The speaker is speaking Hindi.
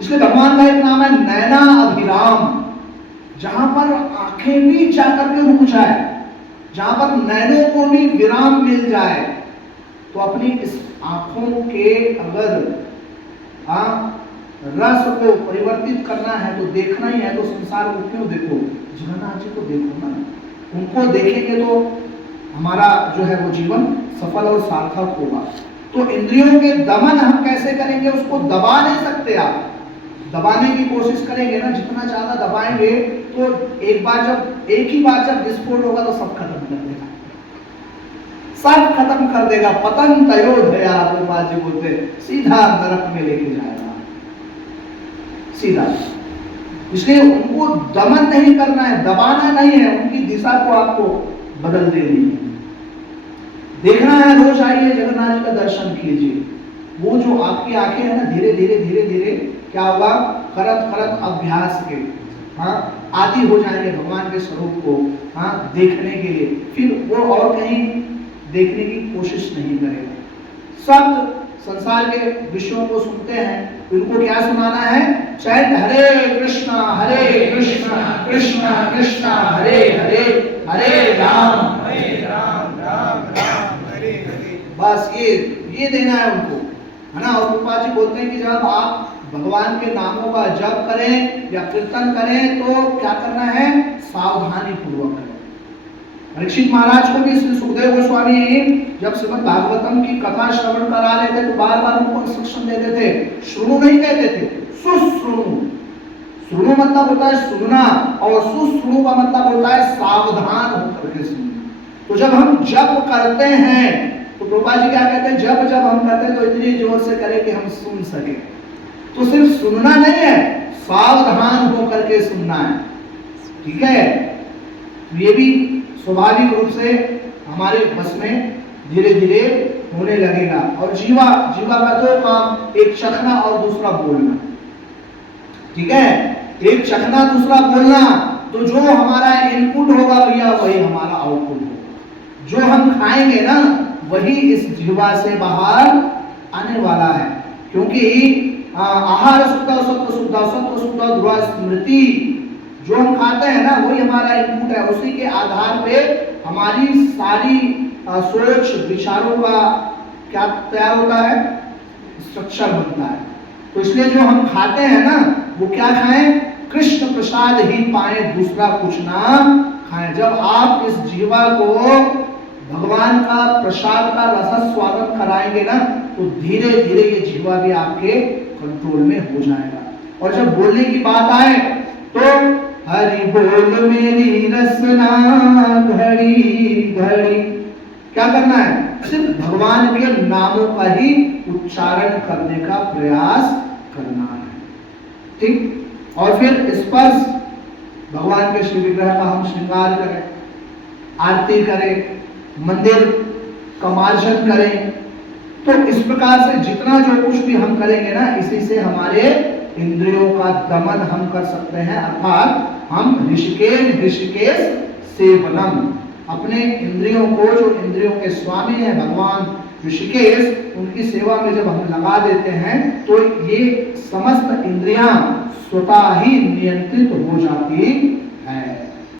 इसलिए भगवान का एक नाम है नैना अभिराम, जहां पर आंखें भी जाकर के रुक जाए, जहां पर नैनों को भी विराम मिल जाए। तो अपनी इस आंखों के अगर रस को परिवर्तित करना है तो देखना ही है, तो संसार को क्यों देखो, जगन्नाथ जी को देखो ना। उनको देखेंगे तो हमारा जो है वो जीवन सफल और सार्थक होगा। तो इंद्रियों के दमन हम कैसे करेंगे, उसको दबा नहीं सकते आप। दबाने की कोशिश करेंगे ना, जितना ज्यादा दबाएंगे तो एक ही बार जब विस्फोट होगा तो सब खत्म कर देगा, सब खत्म कर देगा। पतन तयोधया गोपाल जी बोलते, सीधा नरक में लेके जाएगा, सीधा। इसलिए उनको दमन नहीं करना है, दबाना नहीं है, उनकी दिशा को आपको बदल देनी है। देखना है, रोज आइए जगन्नाथ जी का दर्शन कीजिए। वो जो आपकी आंखें है ना, धीरे धीरे धीरे धीरे क्या होगा, करत करत अभ्यास के आदि हो जाएंगे भगवान के स्वरूप को देखने के लिए। फिर वो और कहीं देखने की कोशिश नहीं करेगा। सब संसार के विषयों को सुनते हैं, उनको क्या सुनाना है, चैत हरे कृष्णा कृष्णा कृष्णा हरे हरे, हरे राम राम राम हरे हरे। बस ये देना है उनको, है ना। और रूपा जी बोलते हैं कि जब आप भगवान के नामों का जप करें या कीर्तन करें तो क्या करना है, सावधानी पूर्वक करें। परीक्षित महाराज को भी श्री सुखदेव गोस्वामी जब श्रीमद् भागवतम की कथा श्रवण करा रहे थे तो बार बार उनको इंस्ट्रक्शन देते थे। श्रुणु नहीं कहते थे, सुश्रुणु। श्रुणु मतलब होता है सुनना, और सुश्रुणु का मतलब होता है सावधान होकर के सुनना। तो जब हम जप करते हैं तो प्रभुपाद जी क्या कहते हैं, जब हम करते हैं तो इतनी जोर से करें कि हम सुन सके। तो सिर्फ सुनना नहीं है, सावधान होकर के सुनना है, ठीक है। ये भी स्वाभाविक रूप से हमारे बस में धीरे धीरे होने लगेगा। और जीवा का दो काम, एक चखना और दूसरा बोलना, ठीक है। एक चखना दूसरा बोलना, तो जो हमारा इनपुट होगा भैया वही हमारा आउटपुट होगा। जो हम खाएंगे ना वही इस जीवा से बाहर आने वाला है, क्योंकि आहार शुद्ध सत्व शुद्ध सत्व शुद्ध ध्रुव स्मृति, जो हम खाते हैं ना वही हमारा इनपुट है। उसी के आधार पे हमारी सारी सोच विचारों का क्या तैयार होता है, स्ट्रक्चर बनता है। तो इसलिए जो हम खाते हैं ना वो क्या खाएं, कृष्ण प्रसाद ही पाए, दूसरा कुछ ना खाएं। जब आप इस जीवा को भगवान का प्रसाद का रस स्वागत कराएंगे ना तो धीरे धीरे ये जीवा भी आपके कंट्रोल में हो जाएगा। और जब बोलने की बात आए तो हरि बोल मेरी रसना घड़ी घड़ी, क्या करना है, सिर्फ भगवान के नामों का ही उच्चारण करने का प्रयास करना है, ठीक। और फिर स्पर्श, भगवान के श्री विग्रह का हम श्रृंगार करें, आरती करें, मंदिर का मार्जन करें। तो इस प्रकार से जितना जो कुछ भी हम करेंगे ना, इसी से हमारे इंद्रियों का दमन हम कर सकते हैं। अर्थात हम ऋषिकेश सेवनम, अपने इंद्रियों को, जो इंद्रियों के स्वामी है भगवान ऋषिकेश, उनकी सेवा में जब हम लगा देते हैं तो ये समस्त इंद्रियां स्वतः ही नियंत्रित हो जाती